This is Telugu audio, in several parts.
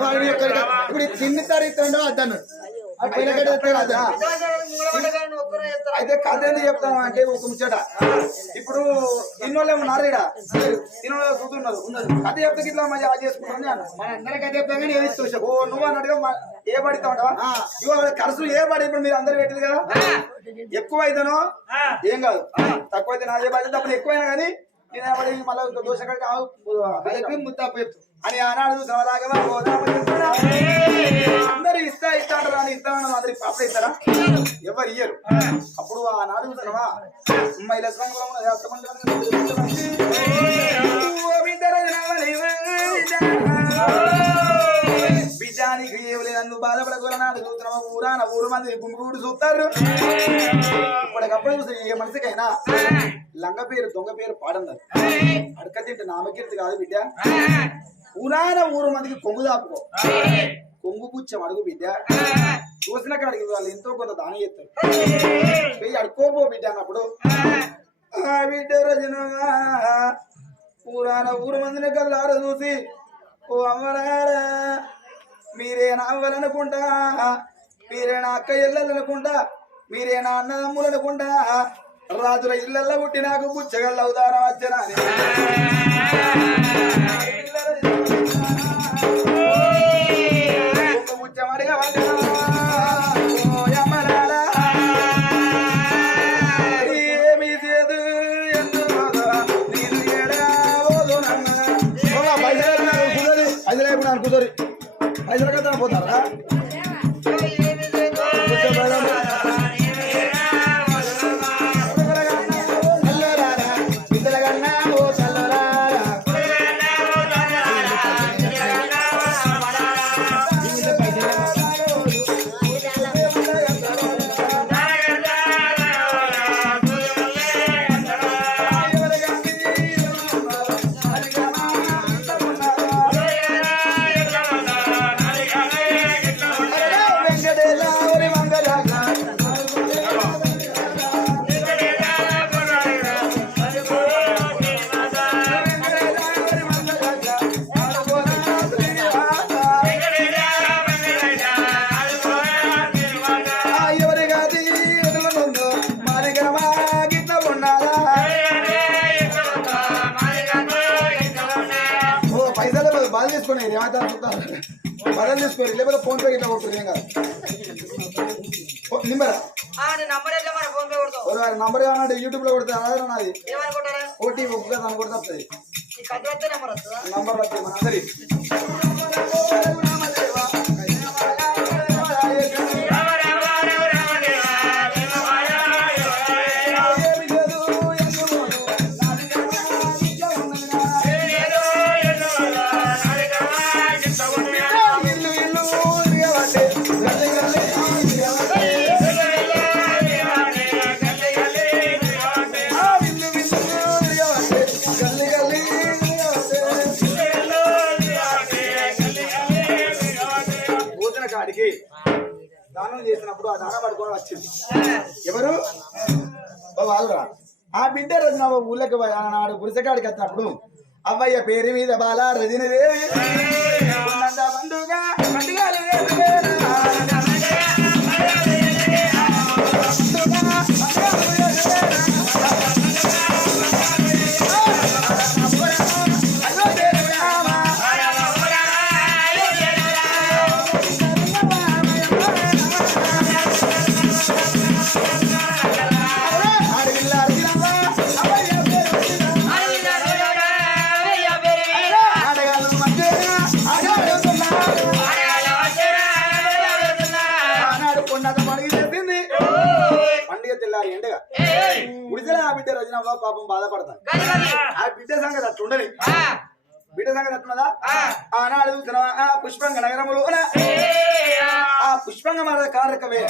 వాడు ఎక్కడ ఇప్పుడు తిండి తరిగితుండో అద్దన్నాడు అయితే కథ ఎందుకు చెప్తాను అంటే ఒక ముచ్చట. ఇప్పుడు ఇన్నోళ్ళే ఉన్నారు ఇక్కడ ఇన్నోళ్ళు కూతున్నారు ఉన్నారు కథ చెప్తే ఇట్లా మళ్ళీ ఆ చేసుకుంటాను అన్న మన అందరికి అదే చెప్తాం కానీ ఏది చూసాం ఓ నువ్వు అన్నట్టుగా ఏ పడితే ఉంటావా? ఇగో ఖర్చు ఏ పడి ఇప్పుడు మీరు అందరు పెట్టింది కదా? ఎక్కువ అయితేనో ఏం కాదు. తక్కువ అయితే నా ఏ పడి అప్పుడు ఎక్కువైనా కానీ నేను ఏ పడి మళ్ళీ దోశ కడిగి ఆవు, కలిపి ముత్తాపు చెప్తాం. అని ఆనాడు సమరాగమా గోదావరి అందరు ఇస్తా ఇస్తా అంటారు అని ఇస్తా అన్న మాదిరి అప్పుడు ఇస్తారా ఎవరు ఇయ్యరు అప్పుడు ఆనాడు చూసావా మహిళ సంఘం ఉన్నది, అత్తమంటారు, ఓ బిడ్డరా జనావళి, బిడ్డానికి ఏవలేనందు బాధపడకూర నాడు చూస్తున్నావా ఊరాన ఊరు మంది గుంపుడు చూస్తారు ఇప్పటికప్పుడు చూసి ఏ మనిషికైనా లంగ పేరు దొంగ పేరు పాడన్నారు అడక తింటే నామకీర్తి కాదు బిడ్డ ఊరాన ఊరు మందికి కొంగు దాపుకో. కొంగు పుచ్చం అడుగు బిడ్డ. చూసిన కాడికి వాళ్ళు ఎంతో కొంత దానం చేస్తారు. పోయి అడుకోపో బిడ్డ అన్నప్పుడు. బిడ్డ రజనగా ఊరాన ఊరు మందిని కల్లార చూసి ఓ అమ్మరారా మీరే నా అవ్వలనుకుంటా మీరే నా అక్క ఇళ్ళనుకుంటా మీరే నా అన్నదమ్ములు అనుకుంటా రాజుల ఇళ్ళల్లో పుట్టి నాకు బుచ్చగల్ల ఉదాహరణ నంబర్ ఏమన్నా యూట్యూబ్లో కొడితే అదే నాది ఏమనుకుంటారా ఓటీ ఒప్పుగా దాన్ని బిడ్డ రోజున ఓ ఊళ్ళకి పోయి ఆనాడు గుడిసెకాడికి వచ్చినప్పుడు అవ్వయ్య పేరు మీద బాల రజని దేవి పుష్పంగ నగరములు ఆ పుష్పంగ మన కార్యక్రమే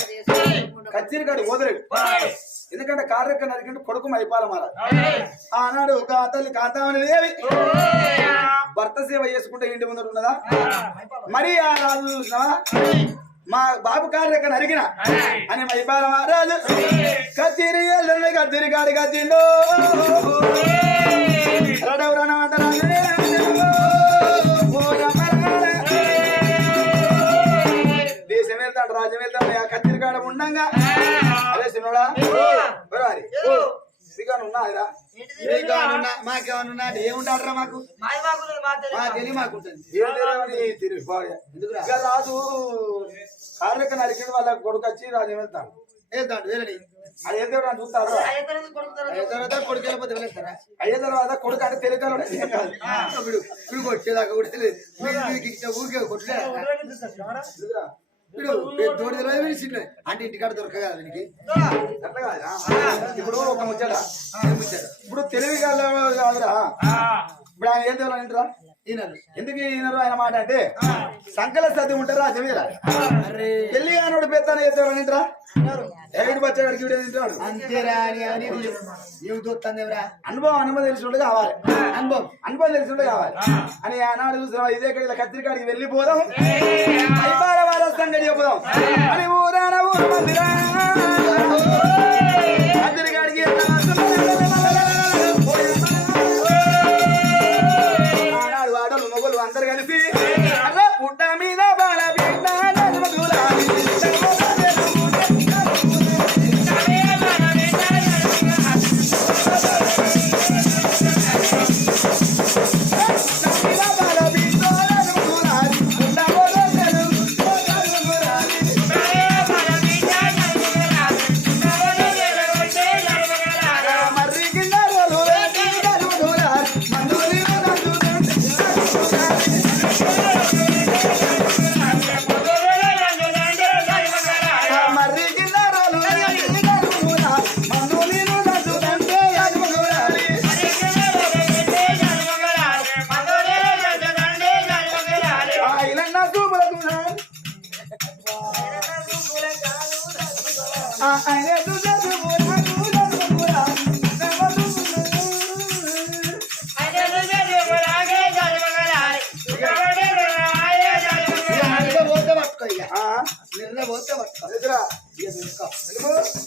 కచ్చిరి కాడి ఎందుకంటే కార్యక్రమం నరికంటే కొడుకు మైపాల మార ఆనాడు ఒక తల్లి కాంతామని దేవి భర్త సేవ చేసుకుంటే ఇంటి ముందర ఉన్నదా? మరి ఆ రాజు చూసినావా? మా బాబు కార్యక నరికిన అని మైపాల మహారాజు కత్తిరి కత్తిరి కాడు కత్తిండో. కచ్చిండు అంటే రణమంట విధంగా అదే సినోడా వారి? శ్రీకాన్ ఉన్నాదిరా మీకేమన్నా మాకేమన్నా ఏముంటారా మాకు? మాది మాకు మా మా తెలివి మాకుంటుంది ఇక రాజు కార్లెక్క నరికింది వాళ్ళ కొడుకు వచ్చి రాజు వెళ్తాను ఏదాడు వేరని అయ్యే దేవుడు చూస్తారు? కొడుకుతారు తర్వాత? కొడుకు వెళ్ళిపోతే వెళ్ళేస్తారా? అయ్యే తర్వాత కొడుకు అంటే కాదు. ఇప్పుడు ఇప్పుడు కొట్టేదాకా కూడా తెలియదు. ఊరికే కొట్టులే ఎందుకురా? ఇప్పుడు తోడు తెలియదు విడిచిండే అంటే ఇంటికాడ దొరకగా దీనికి. అట్లా కాదురా? ఇప్పుడు ఒక ముచ్చట. ఇప్పుడు తెలివి కాదు కాదురా ఇప్పుడు ఆయన ఏం తెలియాలంటారా ఈనాడు ఎందుకు ఈయనరు ఆయన మాట అంటే సంకల సతి ఉంటారా జమీరా అరే. పెళ్ళి ఆయనోడు పెద్దాన్ని చేస్తారా ఏడు బచ్చగాడికి తింటాడు? అంతేరా అని అనుభవం అనుభవం తెలిసినోడు కావాలి. అనుభవం. అనుభవం తెలిసినోడు కావాలి. అని ఆనాడు చూసిన ఇదే కడిగిన కత్తిరికాడికి వెళ్ళిపోదాం. సంగతి చెప్పుదాం అని ఊరాన ఊరు మందిరా.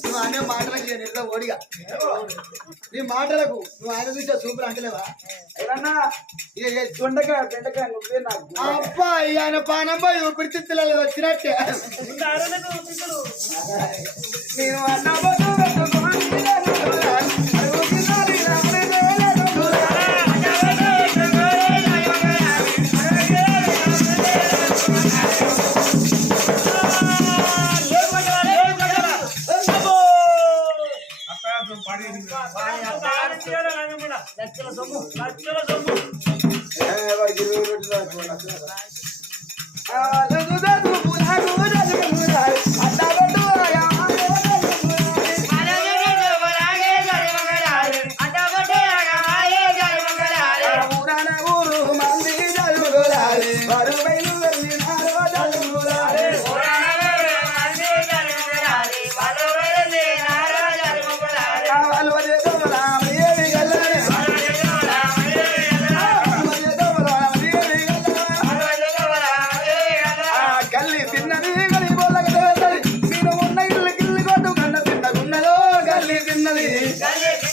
నువ్వు అనే మాటలకు నిద్ర ఓడిగా నీ మాటలకు నువ్వు ఆయన చూసా సూపర్ అంటలేవా ఇక దొండకాయ బెండకాయ నువ్వే నాకు అబ్బా ఆయన పానబ్బా ఊపిరితిత్తులలో వచ్చినట్టే నేను పెట్టుకోని అడుగుతున్నాను లక్షల సొమ్ము ఆ, nadie. Dale,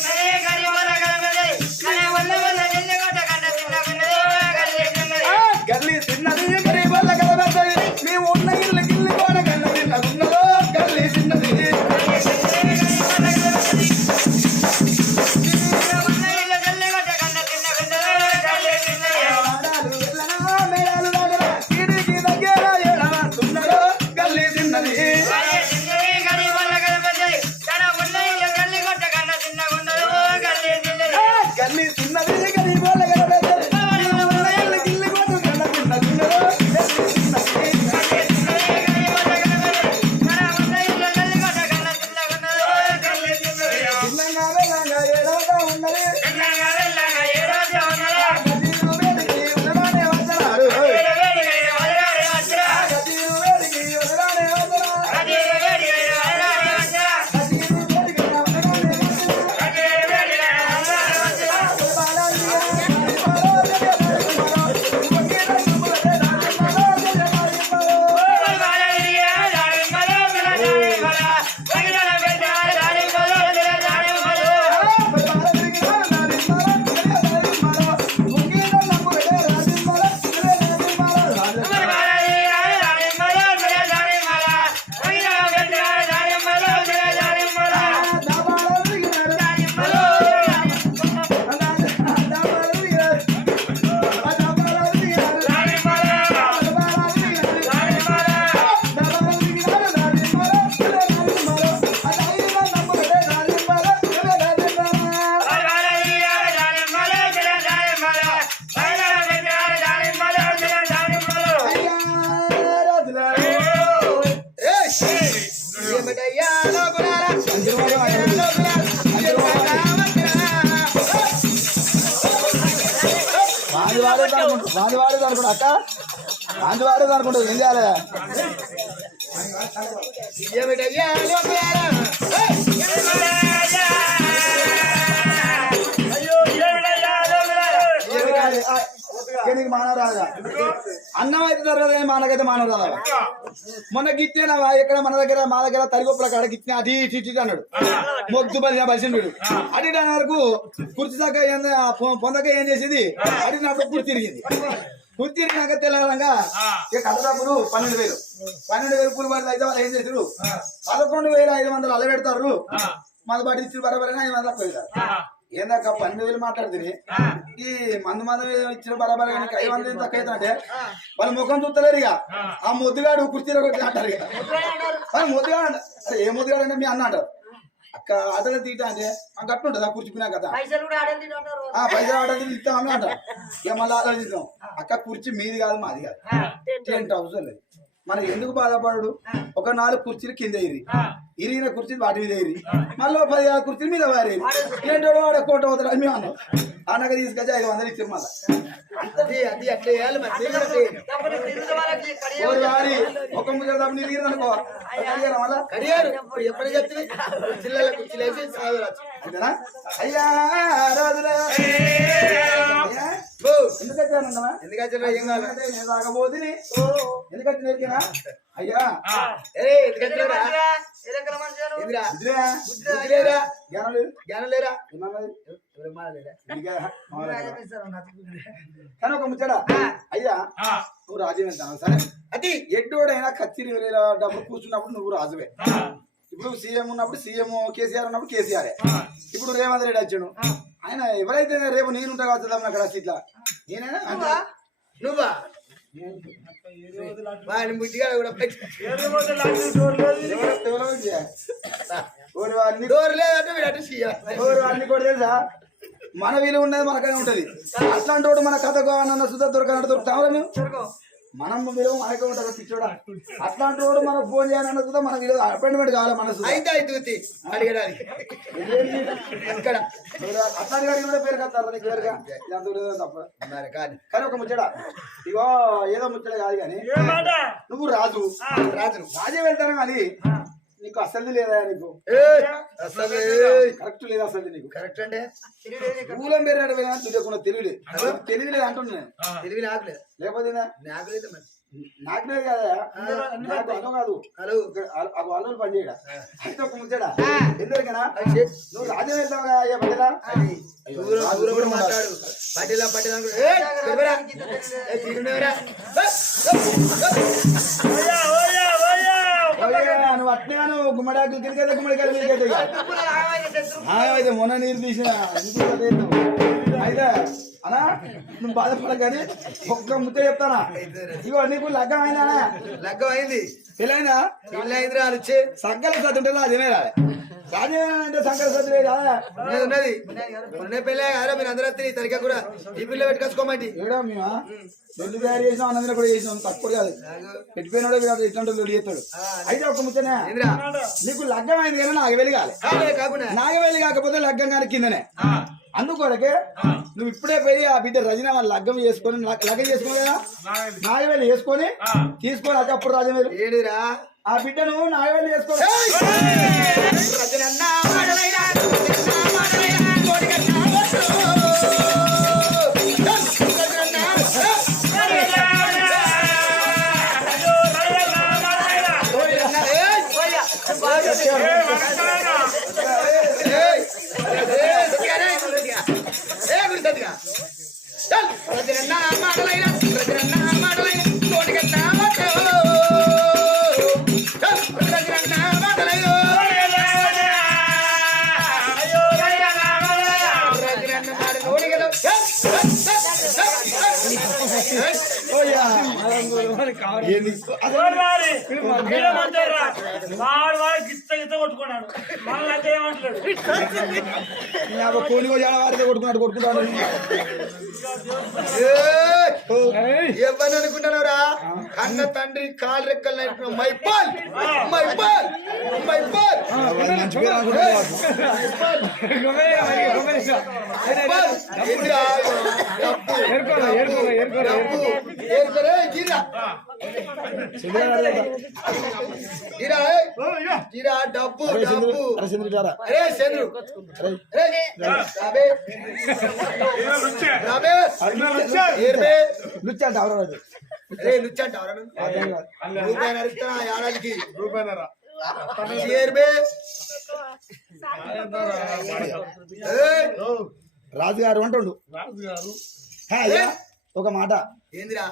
మందు వాడేది అనుకుంటా ఏం చేయాలి? నీకు మానవ రాదా అన్నం అయితే తర్వాత మానకైతే మానవ రాదా మొన్న గిచ్చేనా ఎక్కడ మన దగ్గర మా దగ్గర తరిగొప్పల కాడ గిచ్చిన అటు ఇటు ఇటు అన్నాడు. మొగ్గు బలి బలిసిండు. అనే వరకు కుర్చీ దాకా పొందక ఏం చేసేది? అడిగినప్పుడు కుర్చీ తిరిగింది. కుర్చీ తిరిగినాక తెలంగా ఇక కథడప్పుడు పన్నెండు వేలు. పన్నెండు వేలు కూలి పడితే అయితే వాళ్ళు ఏం చేసారు పదకొండు వేల ఐదు వందలు అల్ల పెడతారు మన బాటి ఇచ్చి బరాబర్ ఐదు వందలు పెడతారు ఏందాక పన్నెండు వేలు మాట్లాడుతుంది ఈ మందు మందు ఇచ్చిన బరాబర్ ఐదు వందలు తక్కువ అవుతుందంటే వాళ్ళ ముఖం చూస్తలేరు ఇక. ఆ. ముద్దుగాడు కుర్చీలో కొట్టి అంటారు ఇక. ముద్దుగాడు అంట. ఏ ముద్దుగాడు అంటే మీ అన్న అంటారు. అక్క ఆటలు తీట అంటే ఆ గట్టు ఉంటుంది ఆ కూర్చుకున్నా కదా. పైసలు ఆటలు ఇస్తామని అంటారు ఇక మళ్ళీ ఆలోచిస్తాం అక్క కుర్చీ మీది కాదు మాది కాదు. టెంట్ అవసరం లేదు మనం ఎందుకు బాధపడు ఒక నాలుగు కుర్చీలు కింద ఇరి ఇరిగిన కుర్చీలు వాటి మీద ఇరి మళ్ళీ పది ఆరు కుర్చీల మీద వారి ఏంటో వాడు కోట అవుతాడు. అని మేము అన్నాం. అన్నగా తీసుకొచ్చి ఐదు వందలు ఇచ్చారు మళ్ళీ. అది అది అట్లా చేయాలి మరి? ఒక ముగ్గురు తప్ప నీరు ఇరిగిన అనుకో. మళ్ళా? కడియారు. ఎప్పుడు కుర్చీలు వేసి అయ్యా రాజురా ఏం కావాలి? నేను నేర్కినా అయ్యా. కానీ ఒక ముచ్చట. అయ్యా నువ్వు రాజ్యం వెళ్తాను సరే. అది ఎడ్డోడైనా కత్తిరి డబ్బులు కూర్చున్నప్పుడు నువ్వు రాజువే. ఇప్పుడు సీఎం ఉన్నప్పుడు సీఎం కేసీఆర్ ఉన్నప్పుడు కేసీఆర్. ఇప్పుడు రేవంత్ రెడ్డి వచ్చాడు. ఆయన ఎవరైతే రేపు నేను ఉంటా కావచ్చు అక్కడ ఇట్లా నేనైనా? అంటే నువ్వా? వాడిని ముట్టిగా కూడా అన్ని డోర్ లేదంటే వీడు అటు అన్ని కూడా తెలుసా? మన విలువ ఉన్నది మనకనే ఉంటది. అట్లాంటి వాడు మన కథ కావాలన్న సుధా దొరకనట్టు దొరుకుతామా మేము మనం విలువ మనకే ఉంటుంది పిచ్చోడా? అట్లాంటి వాడు మనకు ఫోన్ చేయాలన్న సుధా మన విలువ అపాయింట్మెంట్ కావాలి మన సుధా అయితే అయితే అడిగడానికి. అక్కడ అట్లాంటి గారికి కూడా పేరు కట్టారు నీకు పేరుగా ఇదంతా లేదో తప్ప. మరి కాదు. కానీ ఒక ముచ్చట. ఇగో ఏదో ముచ్చట కాదు కానీ నువ్వు రాజు. రాజు రాజే వెళ్తాను కానీ నీకు అసలు లేదా నీకు? అసలు. కరెక్ట్ లేదా? అసలు నీకు? కరెక్ట్ అంటే? ఊలం పేరు తెలియకుండా తెలియలేదు తెలివి లేదు అంటున్నా నేను. తెలివి నాకు లేదు. లేకపోతే నా- నాకు లేదు మరి. నాకు లేదు కదా. నాకు అదో కాదు. అది వాళ్ళు పని చేయడా? అయితే ఒక ముచ్చట ఎందుకనా? నువ్వు రాజ్యం వెళ్తావు కదా అయ్యా పదిలా దూరం దూరం నువ్వు అట్నే గుమ్మడాకులు కిరికేదా గుమ్మడికాయలు అయితే మొన్న నీరు తీసిన? అయితే అనా నువ్వు బాధపడగాని ఒక్క ముద్ద చెప్తానా? ఇగో నీకు లగ్గం అయిందా లగ్గం అయింది. పెళ్ళైనా అయింది రా వచ్చి సంకల సత్తు ఉంటే రాజమే రాలే అంటే సంకల సత్తు లేదా ఉన్నది ఉన్నది. పెళ్ళే మీరు అందరూ వస్తే తరిగా కూడా టీపీలో పెట్టుకోసుకోమండి ఏడా మేమా? రెండు తయారు చేసినాం అన్నది కూడా చేసినాం తక్కువ కాదు. పెట్టిపోయినాడే కాదు ఇట్లాంటి రెడీ చేస్తాడు. అయితే ఒక ముచ్చనే నీకు లగ్గం అయింది కానీ వెళ్ళి కాలే. కాకుండా నాగవేలి కాకపోతే లగ్గం కానీ కిందనే. అందుకొరకే నువ్వు ఇప్పుడే పోయి ఆ బిడ్డ రజన వాళ్ళ లగ్గం చేసుకొని లగ్గ- లగ్గం చేసుకో కదా నాగవేలి వేసుకొని తీసుకొని అది అప్పుడు రాజవేలు ఏడిరా? ఆ బిడ్డను నాగవేలి చేసుకో రజనన్నా మాటలైనా, రజనన్నా వాడు వాడు గిత్త గిత్త కొట్టుకున్నాడు. మళ్ళీ అయితే ఏమంటలేడు కొట్టుకున్నట్టు కొట్టుకుంటాను ఎవరిని అనుకుంటున్నావురా? కన్న తండ్రి కాలు రెక్కలు నరికిన మైపాల్ మైపాల్ మైపాల్ మంచి పేరు అనుకుంటున్నావు మైపాల్ ఏందిరా? డబ్బు, డబ్బు, డబ్బు. ఏరుకోరే, గిరా. గిరా, ఏయ్. గిరా, డబ్బు డబ్బు. అరే చంద్రు లుచ్చంట. రూపాయి ఏడాదికి. రాజుగారు అంటుండు. అయ్యా. ఒక మాట. ఏందిరా?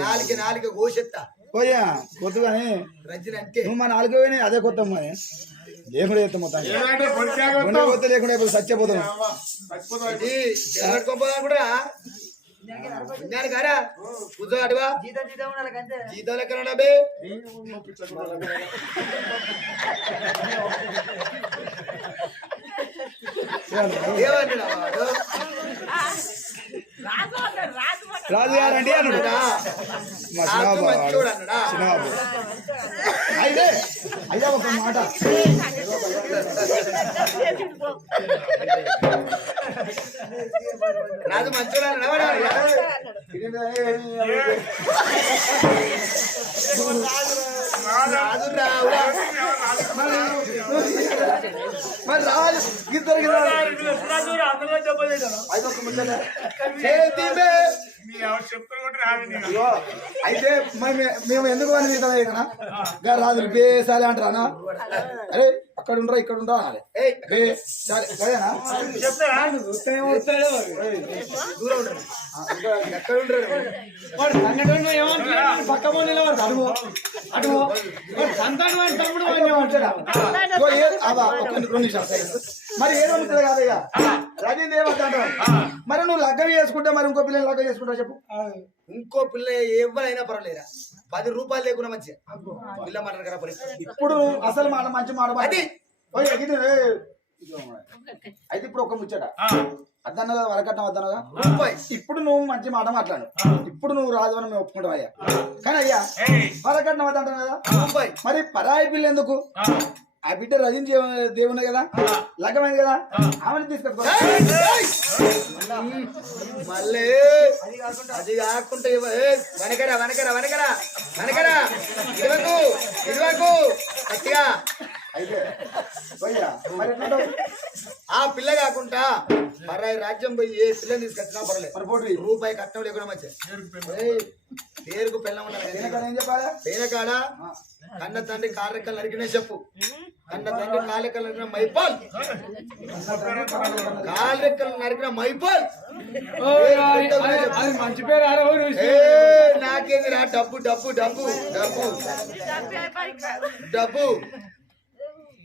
నాలుగు నాలుగు గోషెత్తా పోయా నువ్వు మా నాలుగు పోయినాయి అదే కొత్త అమ్మాయి. లేకుండా చేస్తాం మొత్తం కొత్త? లేకుండా ఇప్పుడు జరగకపోదా కూడా? విన్నాను కారా? కూర్చో అటువా. జీతం జీతం ఉండాలి అంతే వాడు రాజుగారు అంటే అన్నాడు? మా రాజు చిన్నబాబు మంచోడు అన్నాడా? చిన్నబాబు అయితే అయ్యా ఒక మాట రాజు మంచోడు అన్నాడా? రాజు మరి రాజు ఇద్దరు అయితే మరి మేము ఎందుకు అని మిగతా రాజులు బేసాలి అంటారా అరే అక్కడ. ఉండరా ఇక్కడ ఉండరా అనాలి సరే సరేనా ఉండరు. ఎక్కడ ఉండరు రెండు నిమిషాలు సరే. మరి కాదయ్యా ఏమంటాడు మరి నువ్వు లగ్గం చేసుకుంటే మరి ఇంకో పిల్లలు లగ్గం చేసుకుంటావు చెప్పు. ఇంకో పిల్ల ఎవరైనా పర్వాలేదా పది రూపాయలు లేకుండా మంచిగా. పిల్ల మాట్లాడు కదా. ఇప్పుడు అసలు మాట మంచి మాట. అది. అయితే ఇప్పుడు ఒక ముచ్చట. అద్దన్నగా వరకట్నం వద్దనగా రూపాయి ఇప్పుడు నువ్వు మంచి మాట మాట్లాడు. ఇప్పుడు నువ్వు రాజు అని మేము ఒప్పుకుంటావు అయ్యా. కానీ అయ్యా వరకట్నం వద్దంటావు కదా? మరి పరాయి పిల్ల ఎందుకు? ఆ బిడ్డ రచించి దేవునే కదా? లగ్గమైంది కదా? ఆమెను తీసుకొచ్చుకో. మళ్ళీ! అది కాకుండా వెనకరా వెనకరా వెనకరా వెనకరా! గట్టిగా! అయితే మరి ఆ పిల్ల కాకుండా మర్రాయి రాజ్యం పోయి ఏ పిల్లని తీసుకొచ్చినా పర్లేదు మరి రూపాయి కట్నం లేకుండా ఏయ్, పేరుకు పిల్ల పేద కాడ? కన్న తండ్రి కారెక్కలు నరికినే చెప్పు. కన్న తండ్రి కాలెక్కలు నరికిన మైపాల్. కాలెక్కలు నరికిన మైపాల్. మంచి పేరు నాకేంది రా డబ్బు డబ్బు డబ్బు. డబ్బు. డబ్బు సత్తావరా డబ్బు ఆ డబ్బు నేను సత్తావరా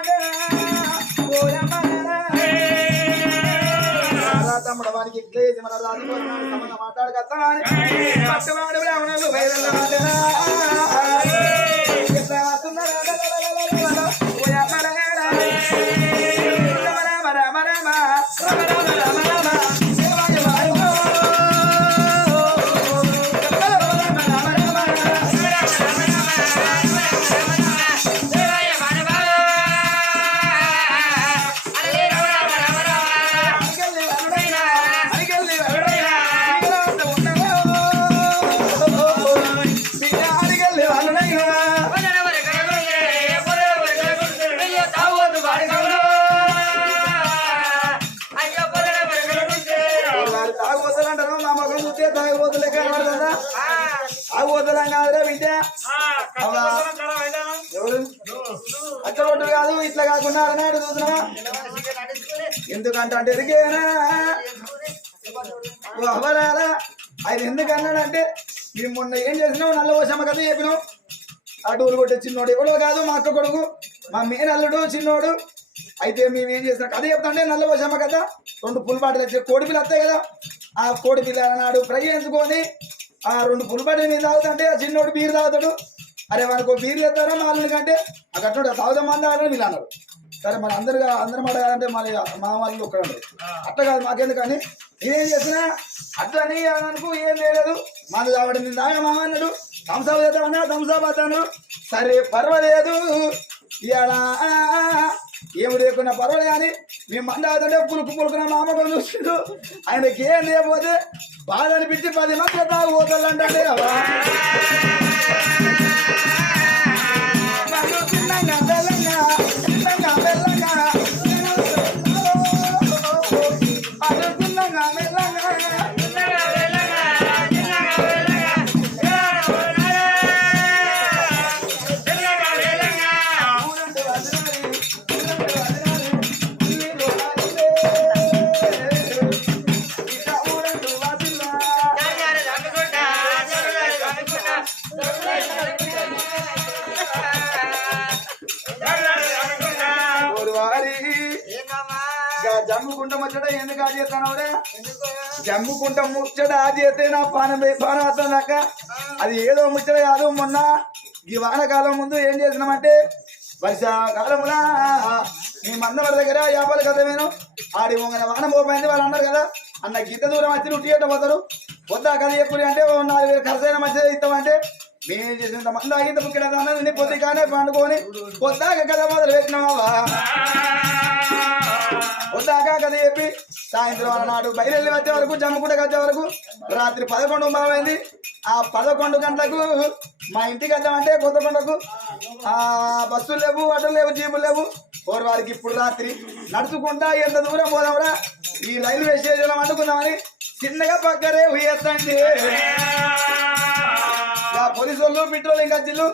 బ్రాహ్మణులురా. పోవడరా, పోయమ్మరా. రా తమ్ముడు వానికి ఎక్కేసి మన పట్టువాడు బ్రాహ్మణులు. ఎట్లా వస్తున్నారా? నువ్వు ఇట్లా కాకుండా అన్నాడు చూసినా? ఎందుకంటే అంటే ఎరికేనా అది అవరాలా? ఆయన ఎందుకు మేము మొన్న ఏం చేసినావు? నల్ల పోసామ కదా చెప్పినావు? అటూరు కొట్టే చిన్నోడు ఎవడో కాదు మా అక్క కొడుకు. మా మేనల్లుడు చిన్నోడు. అయితే మేము ఏం చేసినా? కథ చెప్తాంటే నల్ల పోసామ కదా రెండు పులిపాటలు వచ్చే కోడి పిల్ల వస్తాయి కదా ఆ కోడి పిల్ల నాడు ఫ్రై చేసుకొని ఆ రెండు పులిపాటలు మీద తాగుతుంటే ఆ చిన్నోడు బీరు తాగుతాడు. అరే మనకు బీరు చేస్తారా మా కంటే కట్టోడు తాగుదాం మంది ఆడని వీళ్ళు అన్నారు. సరే మన అందరు అందరం అడగాలంటే మన మా వాళ్ళు ఒక్కడ అట్లా కాదు మాకెందుకు కానీ నేనేం చేసినా అట్లా అని అనుకో ఏం లేదు మందు తాగడం నేను తాగా మామ అన్నాడు థమ్సాప్ చేద్దామన్నా థమ్సాప్ అన్నాడు సరే పర్వాలేదు. ఇవాళ ఏమి లేకున్నా పర్వాలేదు కానీ మేము తాగుతుంటే పులుకు పులుకున్న మా అమ్మ చూసిండు. ఆయనకి ఏం లేకపోతే బాధ అనిపించి పది మంది తాగుపోతాడు అంటే ఎందుకు చేస్తానవుడే జమ్ముకుంట ముచ్చట అది చేస్తే నా పానం పానం వస్తుందక్క అది ఏదో ముచ్చట కాదు మొన్న ఈ వానకాలం ముందు ఏం చేసినామంటే వర్షాకాలములా మీ మందవరి దగ్గర యాపాల కథ నేను ఆడి వంగన వాన పోయింది వాళ్ళు అన్నారు కదా అన్న గిద్ద దూరం వచ్చి నువ్వు పోతారు. వద్దా కథ ఎప్పుడు అంటే నాలుగు వేలు ఖర్చు అయిన మంచిగా ఇస్తామంటే మేము చేసినంత మంది ఆగింత అన్నది పొద్దుగానే పండుకొని పొద్దాక కథ మొదలు పెట్టినావా వద్దాకా కదా చెప్పి సాయంత్రం అన్నాడు. బయలుదేరి వచ్చే వరకు జమ్ముకుంట వచ్చే వరకు రాత్రి పదకొండు బాగైంది ఆ పదకొండు గంటలకు మా ఇంటికి వద్దామంటే కొత్తకొండకు ఆ బస్సులు లేవు ఆటోలు లేవు జీపులు లేవు. ఓరు వారికి ఇప్పుడు రాత్రి. నడుచుకుంటా ఎంత దూరం పోదాంరా ఈ రైల్వే స్టేషన్ అందుకుందామని చిన్నగా పక్కనే ఉయ్యేస్తండి ఆ పోలీసు వాళ్ళు పెట్రోల్ ఇంకా జిల్లు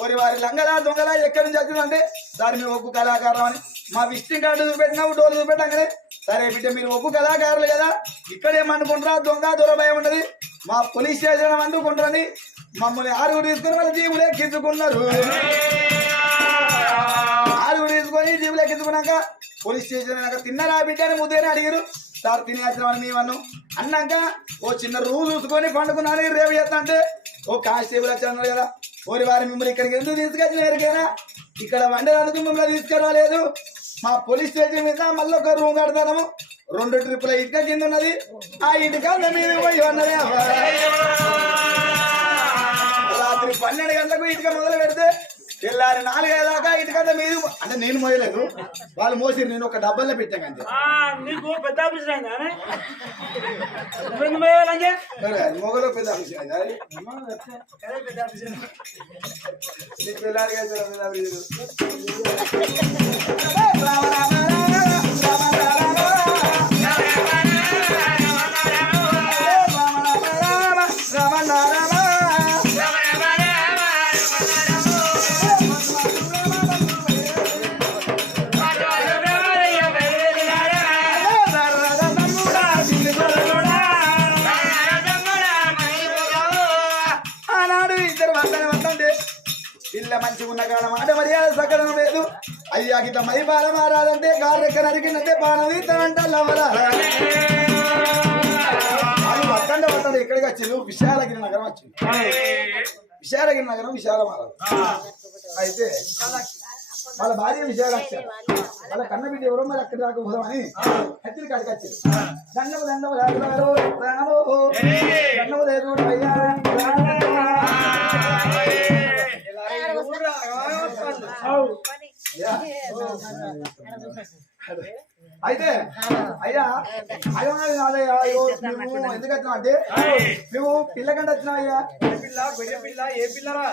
మరి వారి లంగలా దొంగలా ఎక్కడి నుంచి వచ్చిందంటే దాని మేము ఒగ్గు కళాకారం అని మా విజిటింగ్ కార్డు చూపెట్టినావు డోర్ చూపెట్టంగానే సరే బిడ్డ మీరు ఒప్పు కళాకారులు కదా? ఇక్కడేమనుకుంటారా దొంగ దొర భయం ఉన్నది. మా పోలీస్ స్టేషన్ అనుకుంటారని మమ్మల్ని ఆరుగురు తీసుకుని వాళ్ళ జీవులు ఎక్కించుకున్నారు. ఆరుగురు తీసుకొని జీవులు ఎక్కించుకున్నాక పోలీస్ స్టేషన్ అయినాక తిన్నరా బిడ్డ? అని ముద్దేనే అడిగారు సార్ తిని వచ్చినామని మేమన్ను అన్నాక ఓ చిన్న రూమ్ చూసుకొని పండుకున్నాను రేపు చేస్తా అంటే ఓ కానిస్టేబుల్ వచ్చాను కదా ఓరి వారి మిమ్మల్ని ఇక్కడికి ఎందుకు తీసుకొచ్చిన ఎరికైనా? ఇక్కడ వండేందుకు మిమ్మల్ని తీసుకురాలేదు. మా పోలీస్ స్టేషన్ మీద మళ్ళీ ఒక రూమ్ కడతాము. రెండు ట్రిప్పుల ఇటుక కింద ఉన్నది. ఆ ఇటుక మీరు పోయి ఉన్నది. రాత్రి పన్నెండు గంటలకు ఇటుక మొదలు పెడితే తెల్లారి నాలుగైదు దాకా ఇటుకంతా మీరు అంటే నేను మోయలేదు వాళ్ళు మోసి నేను ఒక డబ్బాలో పెట్టాను అంతే నీకు పెద్ద ఆఫీస్ అయిందా నువ్వెందుకు పోయాలంటే సరే, అది మొగలో పెద్ద విషయం అది. అది నీకు తెల్లారి కదా పెద్ద విషయం. ఆనాడు ఇద్దరు వందన వందండి పిల్ల మంచిగా ఉన్న కాలం మాట మర్యాద సకలం లేదు. అయ్యా గిట్ల మై బాల మారాలంటే గారు ఎక్కడ నరికిందంటే బాణం వాళ్ళు వద్దండ వద్దండి ఎక్కడికి వచ్చింది విశాలగిరి నగరం వచ్చింది. విశాలగిరి నగరం విశాల మారాలి అయితే వాళ్ళ భార్య విశాలాక్ష వాళ్ళ కన్న బిడ్డ ఎవరో మరి అక్కడి దాకా పోదామని హత్తిరి కాడికి వచ్చింది దండము దండము రాజుగారు రాము దండము లేదు. అయితే అయ్యా అయ్యో అదయ్యా అయ్యో నువ్వు ఎందుకు వచ్చినావు అంటే నువ్వు పిల్లకంటే వచ్చినావు అయ్యా పిల్ల గొర్రె పిల్ల ఏ పిల్లరా?